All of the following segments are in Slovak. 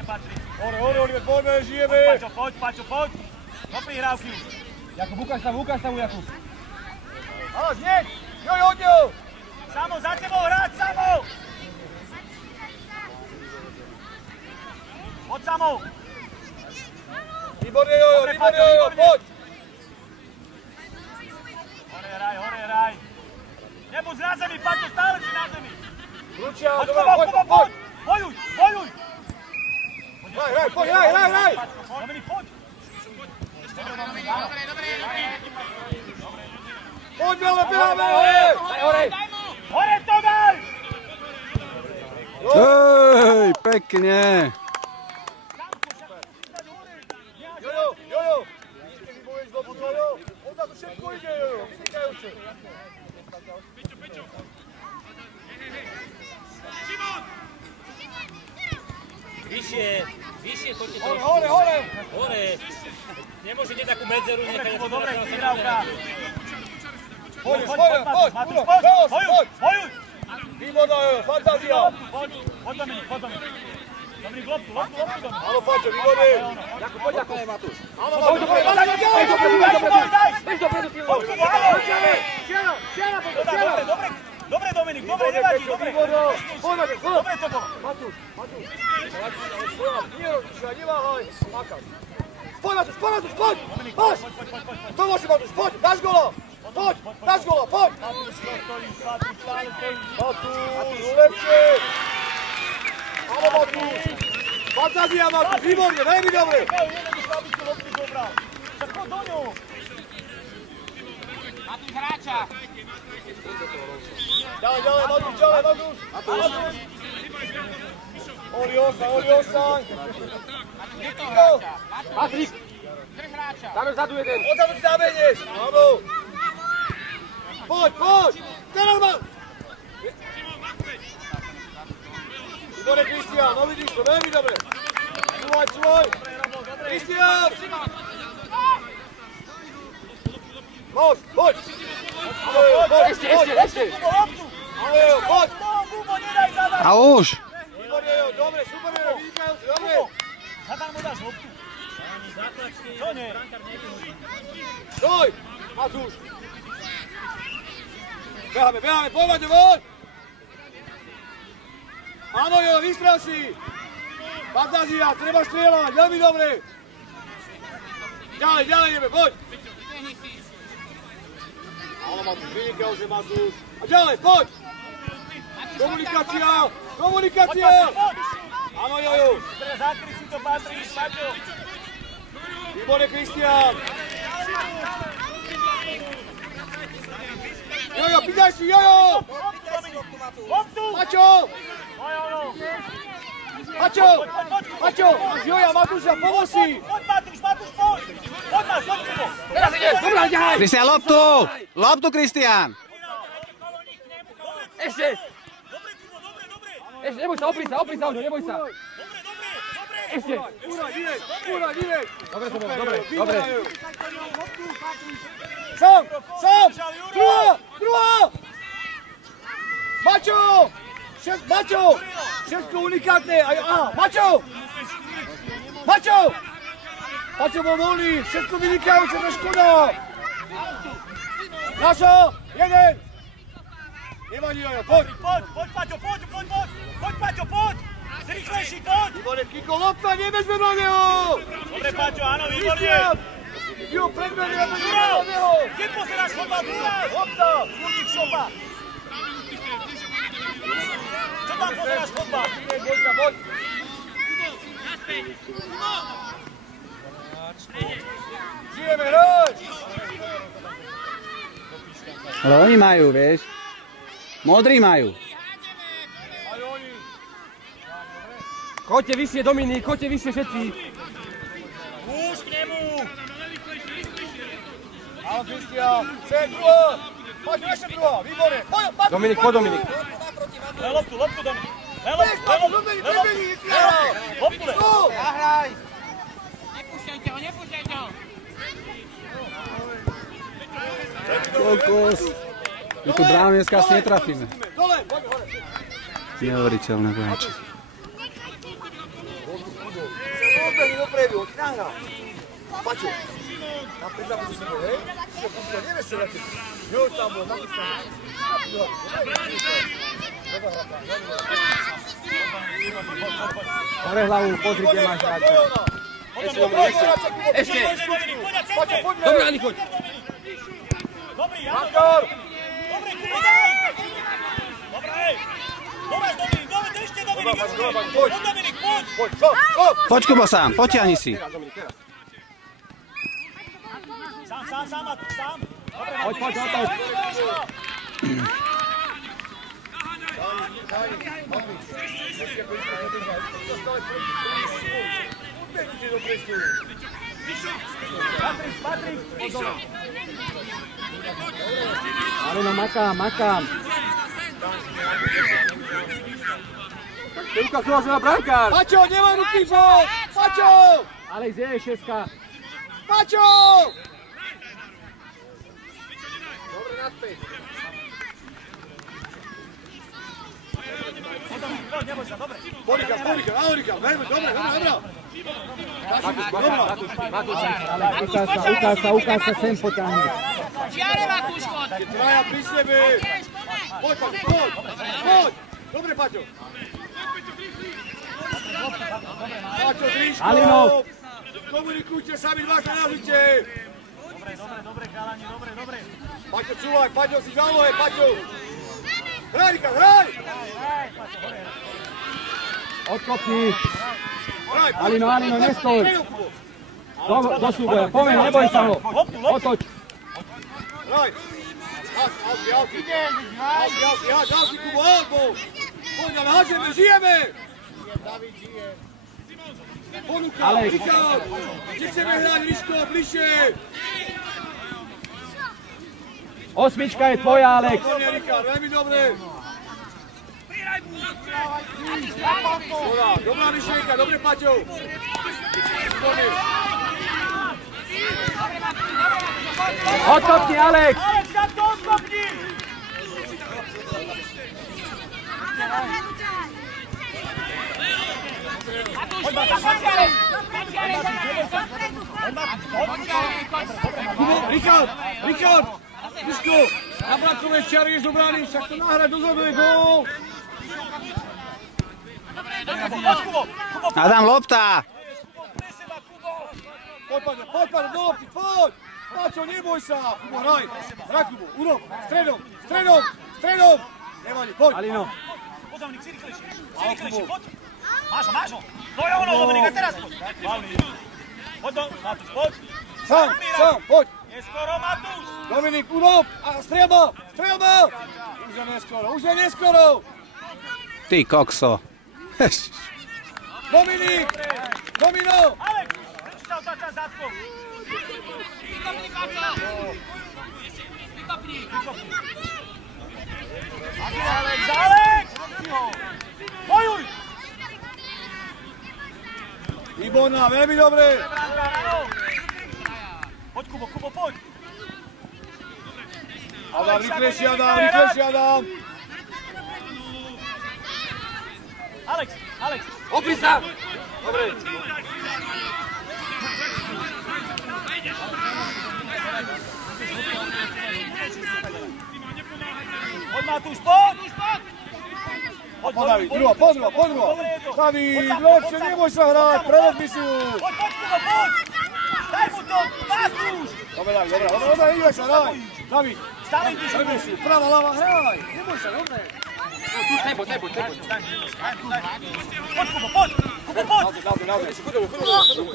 Hore, Oliver, poďme, žijeme! Paťo, poď! Do prihrávky už! Jakub, ukáž sa mu, Jakub! Áno, hneď! Joj, od ňou! Samo, za tebou hrať, Samo! Poď, Samo! Výborne, Jojo, poď! Hore hraj! Nebuď na zemi, Paťo, stále si na zemi! Lučia, poď! Bojuj! Hraj! Dominik, poď! Poďme, ale beháme! Hore to daj! Hej, pekne! Jojo! Ty vyboješ dobu, Jojo! On tam všetko ide, Jojo! Vynikajúce! Vyššie, choďte to. Hore! Nemôžete takú medzeru nechať. Dobre, prihrávka. Poď! Bojuj! Výborná, Jojo, fantázia! Poď, Dominik. Dominik, loptu, Dominik. Áno, Paťo, výborný! Jakub, poď, Jakub. Áno, Matus, Dobre, Dominik, dobre, nevadí, dobre. Dobre to bolo. Matus. Neváhaj, makaj. Poď, Matus, poď! To môže, Matus, poď, dáš gola! Poď! Matus, lepšie! Áno, Matus! Fantázia, Matus, výborne, veľmi dobre! Matus hráča! Ďalej, Matus! Oli osaň! Patrik! Drž hráča! Dáme vzadu jeden! Odzadu si zábenieš! Áno! Poď! Teraz ma! Výborne, Kristián, no vidíš to, veľmi dobre! Čúvaj! Kristián! Poď! Ešte! Poď! A už! Výborne, dobre, super, vynikajúci, dobre! Zadan mu dáš loptu. Čo nie? Stoj! Matúš! Beháme, poď! Áno, Jojo, vystrel si! Fantázia, treba strieľať, veľmi dobre! Ďalej, ideme, poď! Áno, Matúš, vynikajúce, Matúš! A ďalej, poď! Komunikácia! Áno, Jojo! Zakry si to, Patrik, Paťo! Výborne, Kristián! Jojo, pýtaj si, Jojo! Loptu! Paťo! Máš Joja, Matúša, pomoz si! Poď, Patrik, poď! Poď nás, poď! Teraz ideš, dobrá, ďahaj! Kristián, loptu, Kristián! Ešte! Ešte, neboj sa, opri sa, neboj sa! Ešte! Úraj, ideš! Dobre! Sám! Druhá! Maťo! Všetko unikátne! Maťo! Paťo bol voľný, všetko vynikajúce, to škoda! Naša, jeden! Nevadí, Jojo, poď! Poď, Paťo, poď! Poď, Paťo, poď! Si rýchlejší, poď! Výborne, Kiko, lopta, nebezme na neho! Dobre, Paťo, áno, výborne! Jo, predbehne, nebezme na neho! Keď pozeráš šopa, Duráš! Lopta! Smurník šopa! Čo tam pozeráš šopa? Poď! Žijeme, hrať! Ale oni majú, vieš. Modrí majú. Aj oni. Choďte vyššie, Dominik, choďte vyššie všetci. Už k nemu! Áno, Kristián, sem, druhá! Poď, ešte druhá, výborne! Dominik, poď, Dominik. Daj loptu, Dominik! Daj loptu! Zahraj! Nepúšťajte ho! Kokos. My tu bránu dneska asi netrafíme. Dole, poď hore! Neuveriteľné, bohače. Paťo. Napred zabudu si hej? Nevieš čo lepiť. Jo, tam bol, napred sa. Hore hlavu, pozri, kde máš hráča. Ešte. Dobre, Ani, choď. Dobrý, Jano. Dobre, Kubo, daj. Dobre. Dobre, Dominik, ešte Dominik, ešte. Poď, Dominik, poď. Poď, stop. Poď, Kubo, sám, potiahni si. Sám, Matúš, sám. Poď. Patrik, pozor. Alino, makám. Ty ukazoval, že na brankár. Paťo, nemaj ruky, poď. Paťo. Alex, je šestka. Paťo. Dobre, naspäť. Neboj sa, dobre. Aurika, veľmi, dobre. Ukáž sa, sem potáhni. Čiare, Matúško! Traja pri sebe. Poď, Paťo, poď. Dobre, Paťo. Paťo, Driško. Alino. Komunikujte sami dva sa nažite. Dobre, chalani, dobre. Paťo, cúvaj, Paťo, si žaloje, Paťo. Hraj, Rika, hraj. Odkopni. Hraj, Alino, nestoj. Do súboja, pomeň, neboj sa ho. Otoč. Hraj. Alki, Kubo, Alko. Poď, nahážeme, žijeme. Ponuka, Alex. Rika. Kde chceme hrať, Riško, bližšie. Osmička je tvoja, Alex. Dobre, Rika, veľmi dobre. Dobrá myšlienka, dobre, Paťo. Odkopni, Alex. Alex, jak to odkopni! Richard, Miško, na brankové čiary ješ do brány, však to nahrať dozadu je gól. Adam, lopta. Poď, Paťo, do lopty, poď. Paťo, neboj sa. Kubo, hraj, Kubo, urob, stredom. Nevadí, poď. Alino. Poď, Dominik, si rýchlejšie, poď. Máš ho. To je ono, Dominik, a teraz poď. Poď, Matúš, poď. Sám, poď. Neskoro, Matúš. Dominik, urob, a strelba. Už je neskoro. Ty kokso. Dominik, Domino. Alex, prečo sa otáča zadkom? Vykopni. Alex! Bojuj! Výborná, veľmi dobre. Poď, Kubo, poď. Adam, rýchlejšie, Adam. Alex. Opri sa. Dobre. Poď, Matúš, poď! Poď, David, druhá. David, lepšie, neboj sa hrať, prevedmi si ju. Poď, Kubo, poď! Daj mu to, Matúš! Dobre, ideš sa, hraj. David, Stále ideš, prevedmi si ju, prava, ľava, hraj. Neboj sa, dobre. Poď. Poď, Kubo, poď!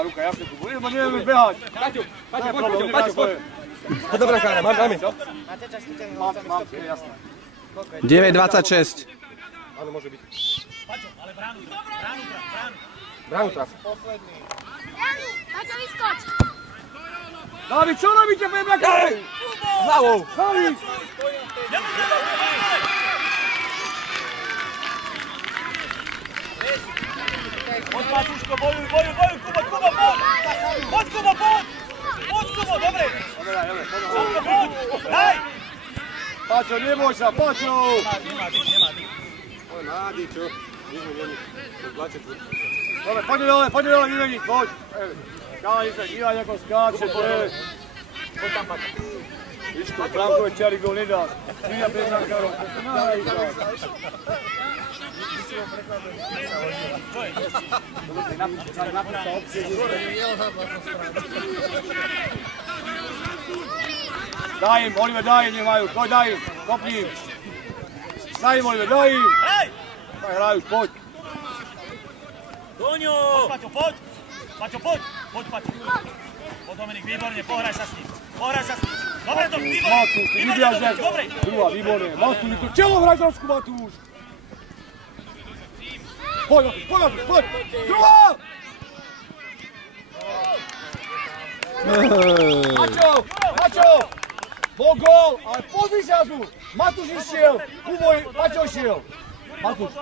Ruka, jasne, Kubo, nevieme behať. Paťo. Dobrá kára, máme. Mám, jasne. 9:26. Áno, môže byť. Paťo, ale bránu. Bránu traf. Paťo, vyskoč! David, čo robíte, Pemľakári? Hlavou. David. Poď, Matúško, bojuj, Kubo, poď! Poď, Kubo, dobre! Poď! Daj! Paťo, neboj sa, Paťo! Nemá dých. Poď, nádej, čo? Dobre, poďme dole, vyveniť, poď. Kalani sa dívať ako skáčete. Vičko, bránkové čiary gól nedá. Svinia pred brankárom. Daj im, Oliver, daj im, nemajú. Poď, daj im, kopni im. Daj im, Oliver, daj im. Daj, hrajú, poď. Doňo! Poď, Paťo, poď! Paťo, poď! Poď, Paťo. Poď, Dominik, výborne, pohraj sa s ním. Pohraj sa s ním. Dobre, to, výborne. Matúš, ty vidiaš, že... Dobre. Druhá, výborne. Matúš, to čelo hraj trošku, Matúš. Poď, Matúš, poď, Matúš, poď. Druhá! Paťo! Bol gól, ale pozri sa tu. Matúš išiel, Kuboj, Paťo išiel. Matúš,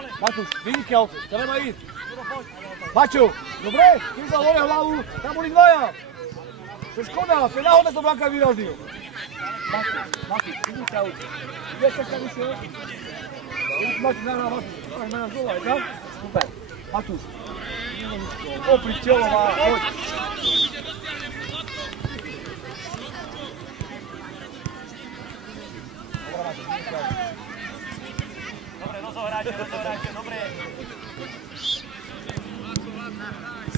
vynikajúce, treba ísť. Paťo, dobre, ty sa horia hlavu, tam boli dvaja. To je škoda, to je náhodne, to brankár vyrazil. Matúš, vynikajúce. Ideš sa tam išiel? Matúš, na nás dole, tak? Super. Matúš. Opri telo má, poď. Dobre, rozohrajte, dobre.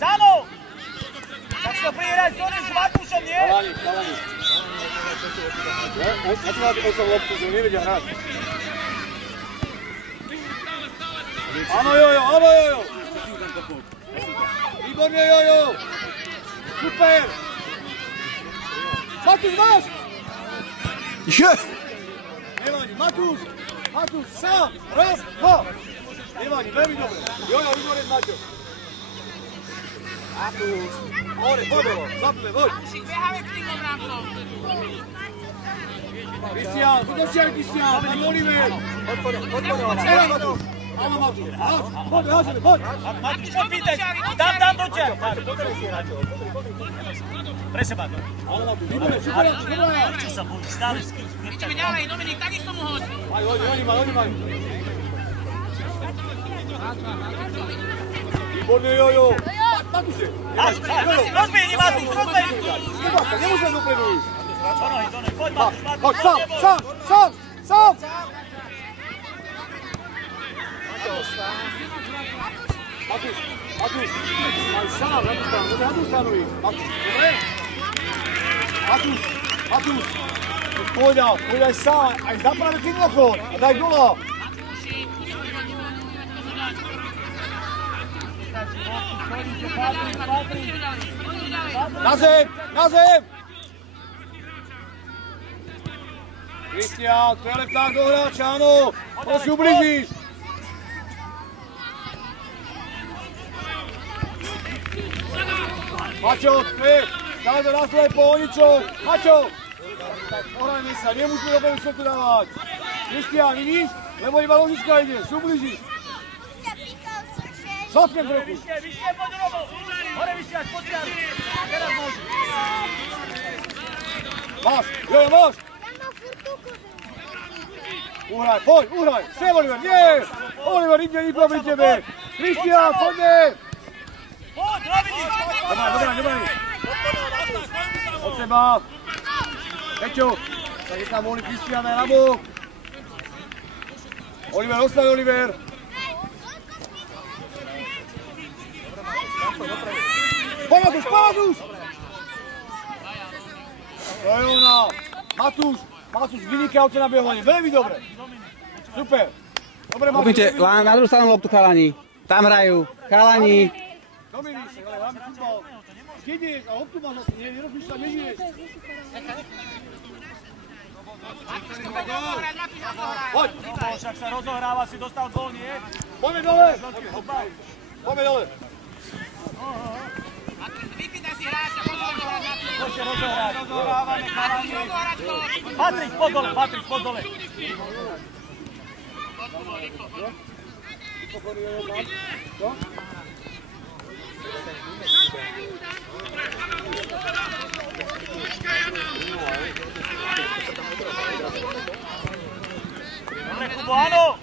Samo! Tak si to prihraj s oným Matúšom, nie? Kalani. Ja tu máte osam loptu, že nevedia hrať. Áno, Jojo! Výborne, Jojo! Super! Matúš, máš! Nevadí, Matúš, sám, raz, dva. Nevadí, veľmi dobre. Jojo, výborne, Maťo. Matúš, poď, zapne, poď. Behajme k tým obránkom. Kristián, tam Oliver. Poď, Matúš. Áno, Matúš, poď. Matúš, čo pýtaj? Dám do ťa. Pre seba to. Áno, Matúš, výborne, super. Čo sa boli, stále Ideme ďalej, Dominik, takisto mu hoď. Oni majú. Výborne, Jojo. Matúše. Rozbehni, Matúš, rozbehni. Nebáka, nemusím dopredu ísť. Do nohy, poď, Matúš. Poď, sám. Matúš, aj sám, na tú stranu ísť. Dobre? Matúš. Poď aj sám, aj zapravi tým ochod a daj gola. Na zem! Kristián, teleplák do hráča, áno, to si ublížiš. Maťo, dáme to na svoje pohoničov. Maťo! Pohrajme sa, nemusíme dobre všetko dávať. Kristián, vidíš? Lebo iba ložička ide, si ublížiš. Zotkem trochu. Vyššie, poď Robo. Hore vyššie, potriali. Teraz môžu. Máš, Jojo, máš. Uhraj, poď, sem Oliver, nie! Oliver, ide nikto pri tebe. Kristián, poďme. Poď, Robini. Dobre. Od seba. Peťo, tak je tam volí Kristián aj na bok. Oliver, ostaň Oliver. Matúš! To je ona. Matúš, vynikajúce na behovanie, veľmi dobre. Super. Dobre, Matúš. Kopnite, na druhú stranu loptu chalani. Tam hrajú, chalani. Dominik, ale hráme futbal. Keď a loptu máš asi, nerozmýšľaj, nežiješ. Poď. Však sa rozohráva, si dostal gól, nie? Poďme dole. Vypýtaj si hráča, poď rozohrať na tým. Poďte rozohrať. Rozohrávame, chalani. Rozohrať to. Patrik, poď dole. Dobre, Kubo, áno!